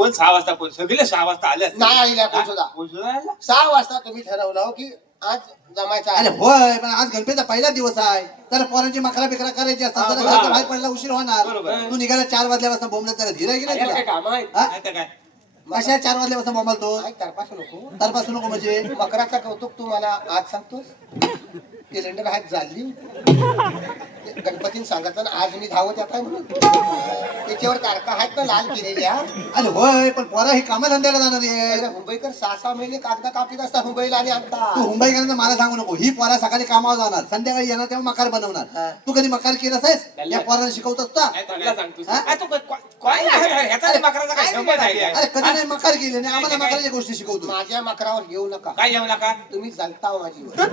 कोण 6 वाजता कोण सगळे 6 वाजता आले नाही आलेला कोण सुद्धा. कोण सुद्धा आला? 6 वाजता तुम्ही ठरवलं हो की आज जमायचं अरे आहे. होय पण आज गणपतीचा पहिला दिवस आहे तर पोरांची मकरा बिकरा करायची असतात हा, जरा बरोबर. घराच्या बाहेर पडला उशीर होणार बरोबर. तू निघाला 4 वाजल्यापासून बोंबला त्याला धीर आहे की नाही याला काय तुला? काम आहेत? हा? नाही तर काय कशा 4 वाजल्यापासून बोंबाल तो काय तरपासू नको. तरपासून नको म्हणजे मकराचा कौतुक तू मला आज सांगतोस. सिलेंडर हात झाली गणपतीने सांगितलं ना आज मी धावत येत आहे म्हणून. त्याच्यावर तारखा आहेत ना लाल केलेल्या. अरे होय पण पोरा ही कामधंद्याला जाणार आहे अरे मुंबईकर 6-6 महिने कागदा कापीत असतात मुंबईला आणि आता. तू मुंबईकरांचं मला सांगू नको ही पोरा सकाळी कामावर जाणार संध्याकाळी येणार तेव्हा मकार हा. बनवणार तू कधी मकार केलं आहेस या पोरांना शिकवत असता नाही तर काय सांगतोस हा? काय तू काय आहे? ह्याचा मकराचा काय संबंध आहे काय? अरे कधी नाही मकार केले नाही आम्हाला मकाराच्या गोष्टी शिकवतो माझ्या मकरावर येऊ नका. काय येऊ नका तुम्ही चालता माझीवर.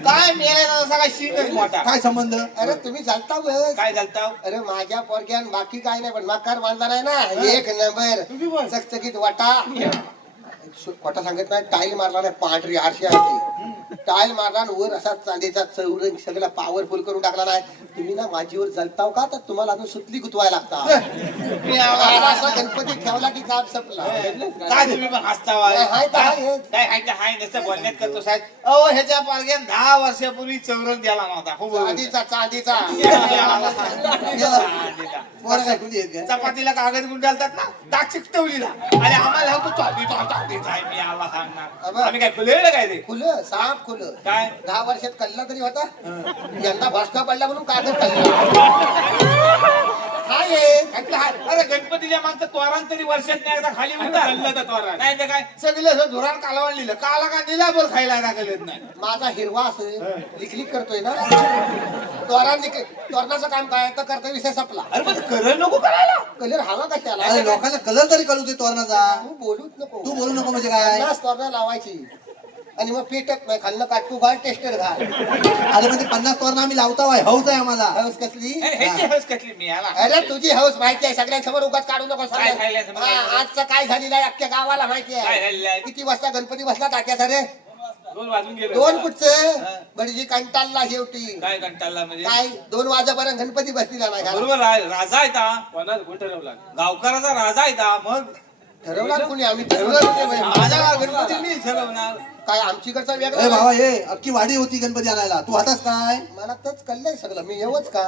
काय मेला जसा काय शीनच मोठा काय संबंध अरे तुम्ही चालता बस. काय झालता अरे माझ्या पोरग्यान बाकी काय नाही पण मकार बांधणार आहे ना एक नंबर चकचकीत वाटा. वाटा सांगत नाही टाईल मारला नाही पांढरी आरशी आहे टाईल मारला आणि वर असा चांदीचा चौरंग सगळा पॉवरफुल करून टाकला नाही. तुम्ही ना माझीवर जलताव का तर तुम्हाला अजून सुतली गुतवायला लागता. असा गणपती ठेवला की काम संपला. काय तुम्ही पण हसता वाय? हाय तर हाय. काय हाय तर हाय नसतं बोलण्यात करतो साहेब अहो ह्याच्या पारग्यान 10 वर्षापूर्वी चौरंग द्याला नव्हता खूप चांदीचा चांदीचा. पोरा काय कुठे येत काय चपातीला कागद गुंडालतात ना टाक चिकटवलीला आणि आम्हाला हा तो चांदीचा आहे मी आम्हाला सांगणार आम्ही काय खुलेलं काय ते खुलं साप खुलं. काय 10 वर्षात कल्ला तरी होता. यंदा भस्का पडला म्हणून कागद कल्ला. हाय अरे गणपतीच्या मागचं तोरण तरी वर्षात नाही एकदा खाली म्हणतात नाही तर काय सगळं धोरण कालवण लिहिलं काला का निलाबर खायला लागत नाही माझा हिरवा असं लिखलिख करतोय ना तोरणाचं काम काय तर कर्तव्य विषय संपला. अरे पण करण नको करायला कलर हवा कशाला. अरे लोकांना कलर तरी कळू दे तोरणाचा तू बोलूच नको. तू बोलू नको म्हणजे काय 50 तोरणं लावायची आणि मग पेटत नाही खाल्लं काटू घाल टेस्टर घाल. अरे म्हणजे 50 तोरणं आम्ही लावता वाय हौस आहे आम्हाला हौस कसली. ह्याची हौस कसली मी याला अरे तुझी हौस माहिती आहे सगळ्यांसमोर उगाच काढू नको. काय खायला समजा? आजचं काय झालेलं आहे अख्ख्या गावाला माहिती काय आहे. झालेलं आहे? किती वाजता गणपती बसला टाक्याचा रे. 2 वाजून गेले 2 कुठचं बडजी कंटाळला शेवटी. काय कंटाळला म्हणजे काय 2 वाजेपर्यंत गणपती बसलेला नाही घरात. बरोबर राजा आहे ता कोणाला कोण ठरवला गावकराचा राजा आहे ता मग ठरवला कोणी आम्ही ठरवलं ठरवलं. माझ्या गणपती मी ठरवणार काय आमचीकडचा अरे वेगळा भावा ये अख्खी वाडी होती गणपती आणायला तू हातास काय मला तच कळलंय सगळं मी येवच का.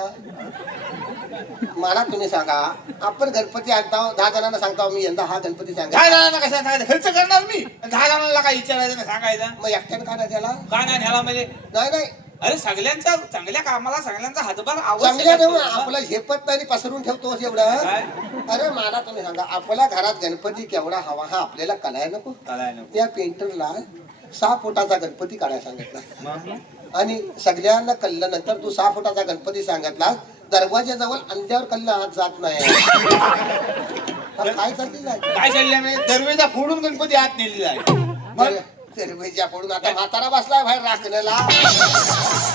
मला तुम्ही सांगा आपण गणपती आणता 10 जणांना सांगता मी यंदा हा गणपती 10 सांगा जणांना कशा सांगायचं खर्च करणार मी 10 जणांना काय विचारायचं नाही सांगायचं मग एकट्यानं का नाही त्याला. का नाही ह्याला म्हणजे नाही नाही अरे सगळ्यांचा चांगल्या कामाला सगळ्यांचा हातभार चांगल्या आवश्यक देऊ असतो. आपलं झेपत नाही पसरून ठेवतोस एवढं. काय? अरे मला तुम्ही सांगा आपल्या घरात गणपती केवढा हवा हा आपल्याला कळायला नको. चालाय नको. त्या पेंटरला 6 फुटाचा गणपती काढायला सांगितला मग? आणि सगळ्यांना कळलं नंतर तू 6 फुटाचा गणपती सांगितला दरवाज्याजवळ अंड्यावर कल्ला आत जात नाही. अरे काय चाललेलं आहे. काय चाललंय म्हणजे दरवेळेचा फोडून गणपती आत नेलेला आहे मग दरवाजा पडून आता म्हातारा बसलाय बाहेर राखण्याला.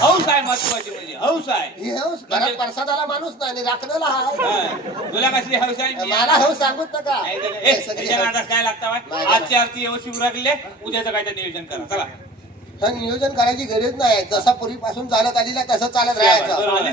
हौस आहे महत्वाची म्हणजे हौस आहे हे हौस घरात प्रसादाला माणूस नाही आणि राखण्याला आहे. हा. तुला कसली हौस आहे मी मला हौस सांगूत नका. नाही तर- हे सगळी ह्याच्या हौस. नादात काय लागतं बाय? नाही. आजची आरती व्यवस्थित उरकले उद्याचं काय तर नियोजन करा चला हा नियोजन करायची गरज नाही जसा पूर्वीपासून चालत आलेला तसं चालत राहायचं. बरोबर.